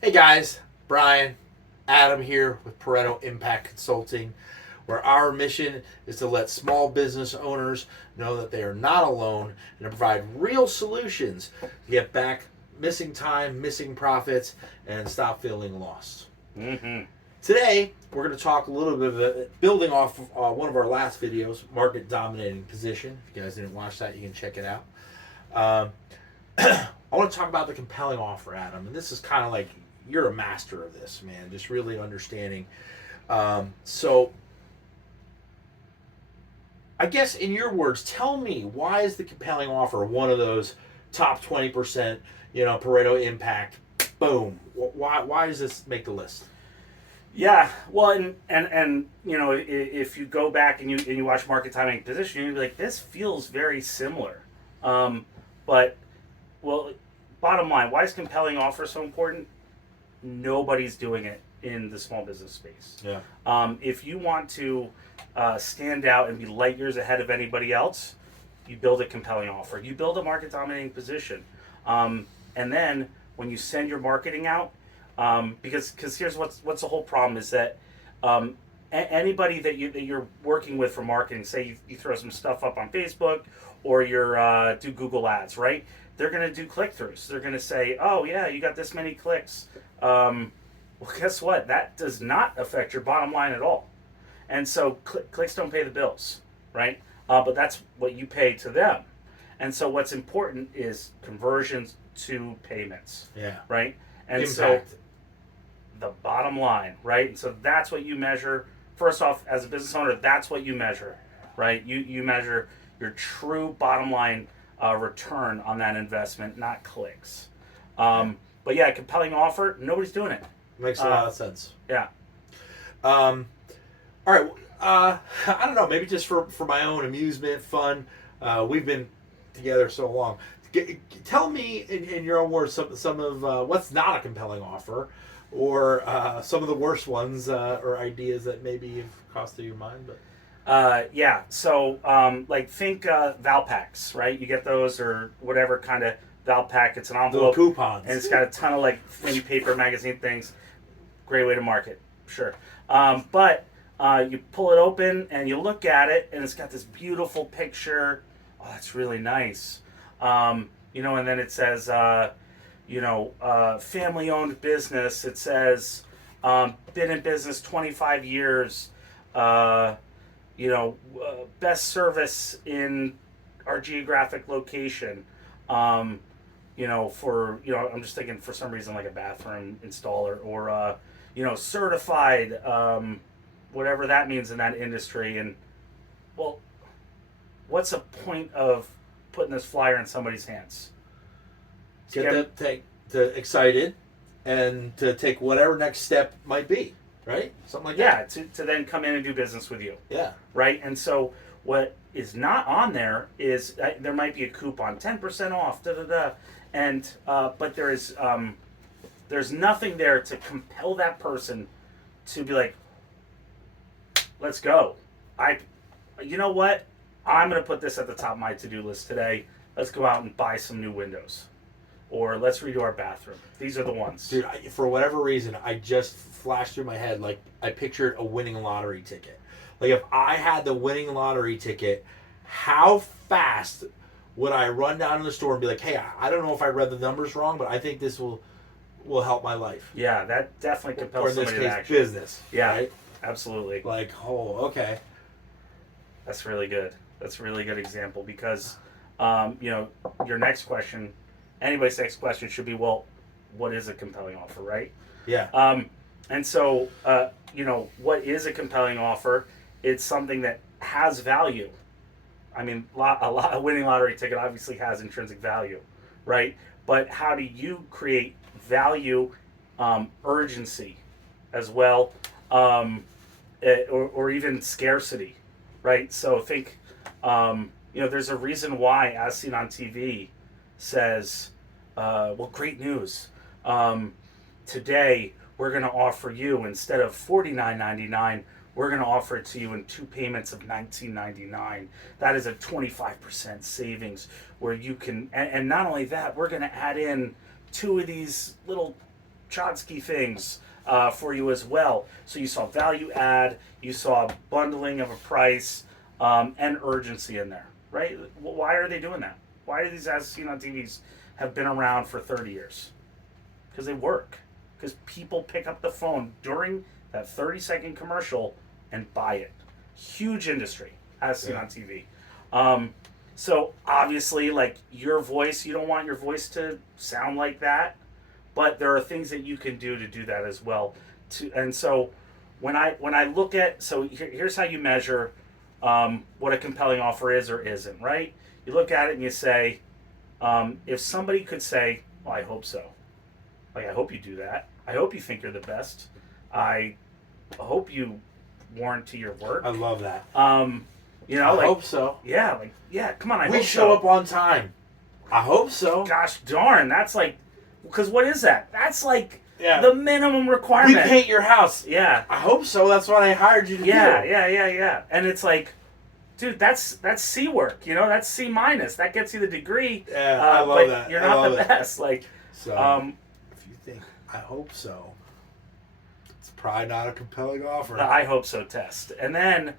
Hey guys, Brian, Adam here with Pareto Impact Consulting, where our mission is to let small business owners know that they are not alone and to provide real solutions to get back missing time, missing profits, and stop feeling lost. Mm-hmm. Today, we're going to talk a little bit of building off of, one of our last videos, market dominating position. If you guys didn't watch that, you can check it out. Um, I want to talk about the compelling offer, Adam, and this is kind of like you're a master of this, man. Just really understanding. So, I guess in your words, tell me why is the compelling offer one of those top 20%? Pareto impact. Boom. Why does this make the list? Yeah, well, and if you go back and you watch market timing position, you're like, this feels very similar. Um, but well, bottom line, why is compelling offer so important? Nobody's doing it in the small business space. Yeah. If you want to stand out and be light years ahead of anybody else, you build a compelling offer. You build a market dominating position, and then when you send your marketing out, because here's what's the whole problem is that anybody that you're working with for marketing, say you throw some stuff up on Facebook or you're do Google Ads, right? They're going to do click throughs. They're going to say, oh yeah, you got this many clicks. Well, guess what? That does not affect your bottom line at all. And so clicks don't pay the bills, right? But that's what you pay to them. And so what's important is conversions to payments, Yeah. right? And Impact. so the bottom line, right? And so that's what you measure. First off, as a business owner, that's what you measure, right? You measure your true bottom line return on that investment, not clicks. Yeah. But yeah, compelling offer, nobody's doing it. Makes a lot of sense. Yeah. Um, all right. I don't know. Maybe just for my own amusement, fun. We've been together so long. Tell me in your own words some of what's not a compelling offer, or some of the worst ones or ideas that maybe have crossed through your mind. But Yeah. So, like, think Valpaks, right? You get those or whatever kind of Valpak. It's an little envelope, and coupons. it's got a ton of like mini paper magazine things. Great way to market, sure. But you pull it open and you look at it, and it's got this beautiful picture. Oh, that's really nice. And then it says, family-owned business. It says, been in business 25 years. Uh, best service in our geographic location. I'm just thinking for some reason like a bathroom installer or certified, whatever that means in that industry. And well, what's the point of putting this flyer in somebody's hands? Get them excited and to take whatever next step might be. Right? Something like Yeah, that. to then come in and do business with you. Yeah. Right? And so what is not on there is there might be a coupon, 10% off, da da da, and but there's nothing there to compel that person to be like, let's go. You know what? I'm gonna put this at the top of my to-do list today. Let's go out and buy some new windows, or let's redo our bathroom. These are the ones. Dude, for whatever reason, I just flashed through my head like I pictured a winning lottery ticket. Like if I had the winning lottery ticket, how fast would I run down to the store and be like, "Hey, I don't know if I read the numbers wrong, but I think this will help my life." Yeah, that definitely Or compels in this somebody to case, action. business. Yeah, Right? absolutely. Like, oh, okay. That's really good. That's a really good example because, your next question, anybody's next question should be, well, what is a compelling offer, right? Yeah. And so, what is a compelling offer? It's something that has value. I mean, a winning lottery ticket obviously has intrinsic value, right? But how do you create value, urgency, as well, or even scarcity, right? So think, there's a reason why, as seen on TV, says, well, great news. Today we're going to offer you, instead of $49.99, we're going to offer it to you in two payments of $19.99. That is a 25% savings where you can, and not only that, we're going to add in two of these little tchotchke things for you as well. So you saw value add, you saw bundling of a price, and urgency in there, right? Why are they doing that? Why do these As Seen on TVs have been around for 30 years? Because they work. Because people pick up the phone during that 30-second commercial and buy it. Huge industry, As Seen on TV. So obviously, like your voice, you don't want your voice to sound like that, but there are things that you can do to do that as well. And so when I look at, so here's how you measure what a compelling offer is or isn't, right? You look at it and you say, if somebody could say, well, I hope so. Like, I hope you do that. I hope you think you're the best. I hope you warranty your work. I love that. I like, hope so. Yeah, come on, I hope so. We show up on time. I hope so. Gosh darn, that's like, because what is that? That's like the minimum requirement. We paint your house. Yeah. I hope so. That's what I hired you to do. Yeah. And it's like, dude, that's C work. That's C minus. That gets you the degree. Yeah, I love that. You're not the best. Like, so if you think I hope so, it's probably not a compelling offer. The I hope so test. And then,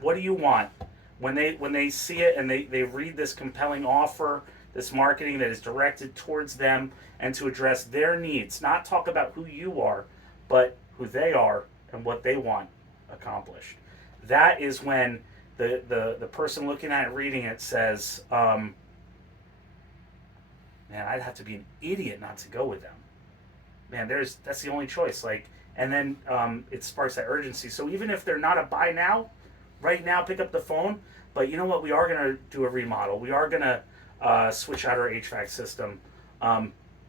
what do you want when they see it and they read this compelling offer, this marketing that is directed towards them and to address their needs, not talk about who you are, but who they are and what they want accomplished. That is when the person looking at it, reading it, says, man, I'd have to be an idiot not to go with them. Man, that's the only choice. Like, and then it sparks that urgency. So even if they're not a buy now, right now, pick up the phone. But you know what? We are going to do a remodel. We are going to switch out our HVAC system. You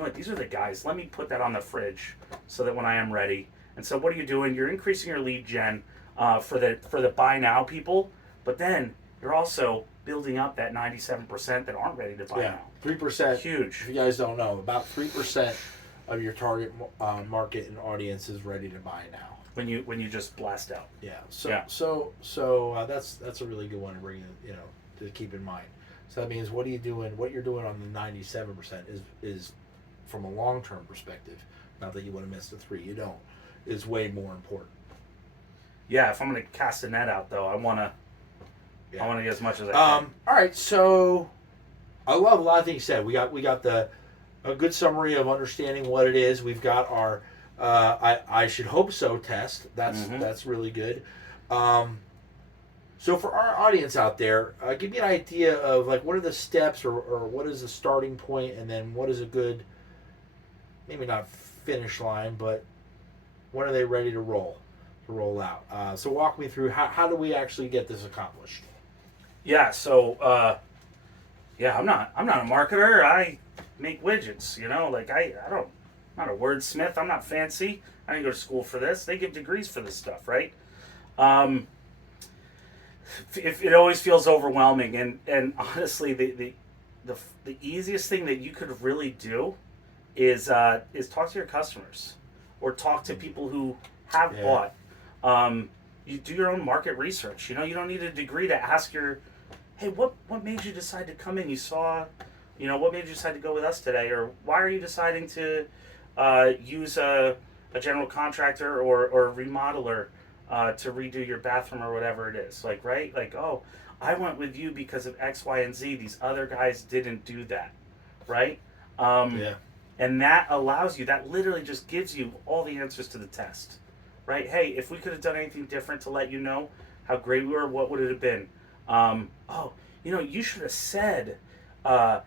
know what? These are the guys. Let me put that on the fridge so that when I am ready. And so what are you doing? You're increasing your lead gen for the buy now people. But then you're also building up that 97% that aren't ready to buy now. 3%. Huge. If you guys don't know, about 3% of your target market and audience is ready to buy now. When you just blast out. Yeah. So that's a really good one to bring in, to keep in mind. So that means what you're doing on the 97% is from a long-term perspective. Not that you want to miss the 3, you don't. Is way more important. Yeah. If I'm going to cast a net out though, I want to get as much as I can. All right. So I love a lot of things you said. We got a good summary of understanding what it is. We've got our I should hope so test. That's really good. So for our audience out there, give me an idea of like what are the steps or what is the starting point, and then what is a good, maybe not finish line, but when are they ready to roll out? So walk me through how do we actually get this accomplished? Yeah. So I'm not a marketer. I make widgets. Like I'm not a wordsmith. I'm not fancy. I didn't go to school for this. They give degrees for this stuff, right? It always feels overwhelming, and honestly, the easiest thing that you could really do is talk to your customers or talk to people who have bought. You do your own market research. You don't need a degree to ask hey, what made you decide to come in? You saw, what made you decide to go with us today, or why are you deciding to use a general contractor or a remodeler to redo your bathroom or whatever it is. Like, right? Like, oh, I went with you because of X, Y, and Z. These other guys didn't do that, right? And that allows you, that literally just gives you all the answers to the test, right? Hey, if we could have done anything different to let you know how great we were, what would it have been? You should have said how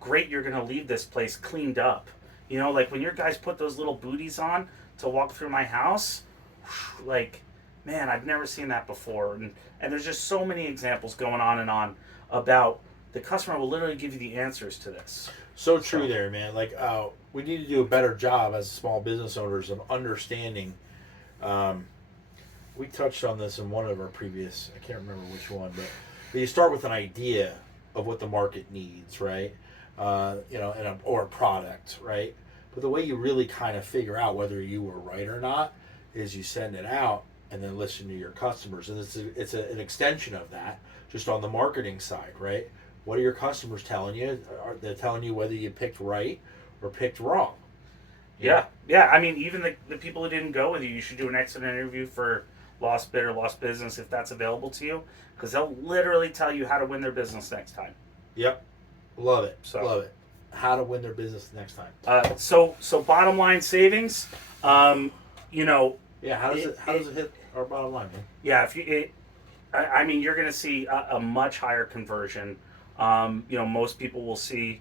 great you're going to leave this place cleaned up. Like when your guys put those little booties on to walk through my house, like, man, I've never seen that before. And there's just so many examples going on and on about the customer will literally give you the answers to this. So true there, man. Like, we need to do a better job as small business owners of understanding. We touched on this in one of our previous, I can't remember which one, but you start with an idea of what the market needs, right? Or a product, right? But the way you really kind of figure out whether you were right or not is you send it out and then listen to your customers. And it's an extension of that, just on the marketing side, right? What are your customers telling you? Are they telling you whether you picked right or picked wrong? Yeah. I mean, even the people who didn't go with you, you should do an exit interview for lost bid or lost business if that's available to you, because they'll literally tell you how to win their business next time. Yep. Love it. So- Love it. How to win their business next time. So bottom line savings, you know, Yeah. How does it hit our bottom line, man? yeah, I mean, you're going to see a much higher conversion. You know, most people will see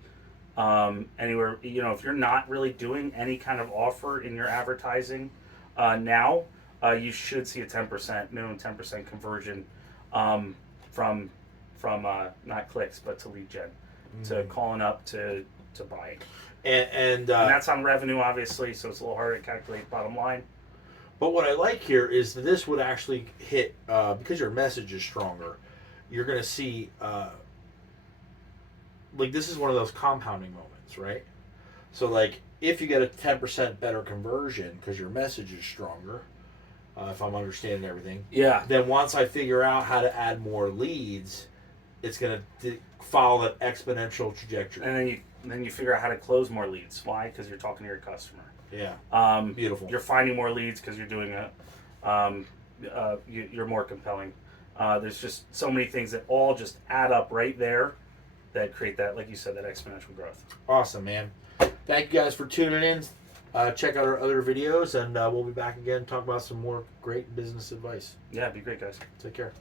anywhere. You know, if you're not really doing any kind of offer in your advertising now, you should see a 10% minimum 10% conversion from not clicks but to lead gen, to calling up to buying. And And that's on revenue, obviously, so it's a little harder to calculate bottom line. but what I like here is that this would actually hit because your message is stronger. You're going to see like this is one of those compounding moments, right? So like if you get a 10% better conversion because your message is stronger, if I'm understanding everything, Yeah. then once I figure out how to add more leads, it's going to follow that exponential trajectory. And then you figure out how to close more leads. Why? Because you're talking to your customer. Yeah. Beautiful. You're finding more leads because you're doing you're more compelling. There's just so many things that all just add up right there that create that, like you said, that exponential growth. Awesome, man. Thank you guys for tuning in. Check out our other videos, and we'll be back again to talk about some more great business advice. Yeah, it'd be great, guys. Take care.